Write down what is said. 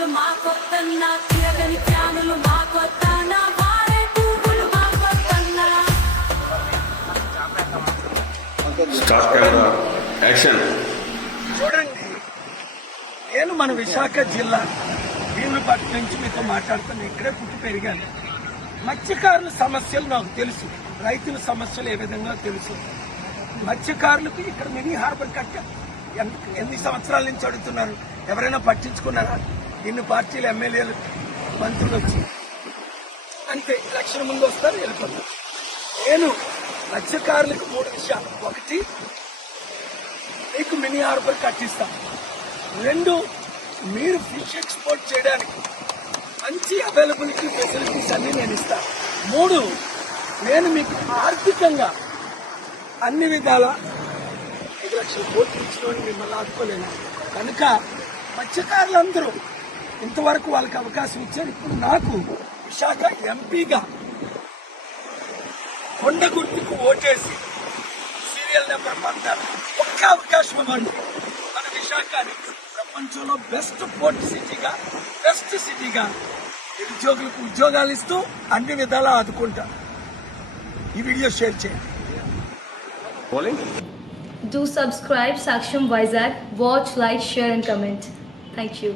జ్ఞానులు మా కొత్తన్న తిరగని జ్ఞానులు మా కొత్తన్న వారే పువ్వులు మా కొత్తన్న. Start camera action. చూడండి, నేను మన విశాఖ జిల్లా భీములపట్నం నుంచి మీతో మాట్లాడుతాను. ఇక్కడే పుట్టి పెరిగాను. మత్స్యకారుల సమస్యలు నాకు తెలుసు, రైతుల సమస్యలు ఏ విధంగా తెలుసు. మత్స్యకారులకు ఇక్కడ మినీ హార్బర్ కట్టారు. ఎన్ని సంవత్సరాల నుంచి అడుగుతున్నారు, ఎవరైనా పట్టించుకున్నారా? ఇన్ని పార్టీలు, ఎమ్మెల్యేలు, మంత్రులు వచ్చి అంతే ఎలక్షన్ ముందు వస్తారు, వెళ్ళిపోతారు. నేను మత్స్యకారులకు 3 విషయాలు. 1, మీకు మినీ హార్బర్ కట్టిస్తాం. 2, మీరు ఫిష్ ఎక్స్పోర్ట్ చేయడానికి మంచి అవైలబిలిటీ ఫెసిలిటీస్ అన్ని నేను ఇస్తాను. 3, నేను మీకు ఆర్థికంగా అన్ని విధాల 5 లక్షల కోట్లు ఇచ్చిన మిమ్మల్ని ఆదుకోలేను. కనుక మత్స్యకారులందరూ ఇంతవరకు వాళ్ళకి అవకాశం ఇచ్చారు. ఇప్పుడు నాకు విశాఖ ఎంపీగా కొండ గుర్తుకు ఓటేసి సీరియల్ నెంబర్ 16 ఒక్క అవకాశం ఇవ్వండి. మన విశాఖని ప్రపంచంలో బెస్ట్ పోర్ట్ సిటీగా, బెస్ట్ సిటీగా నిరుద్యోగులకు ఉద్యోగాలు ఇస్తూ అన్ని విధాలా ఆదుకుంటారు. ఈ వీడియో షేర్ చేయండి. Do subscribe Saksham Vizag. Watch, like, share and comment. Thank you.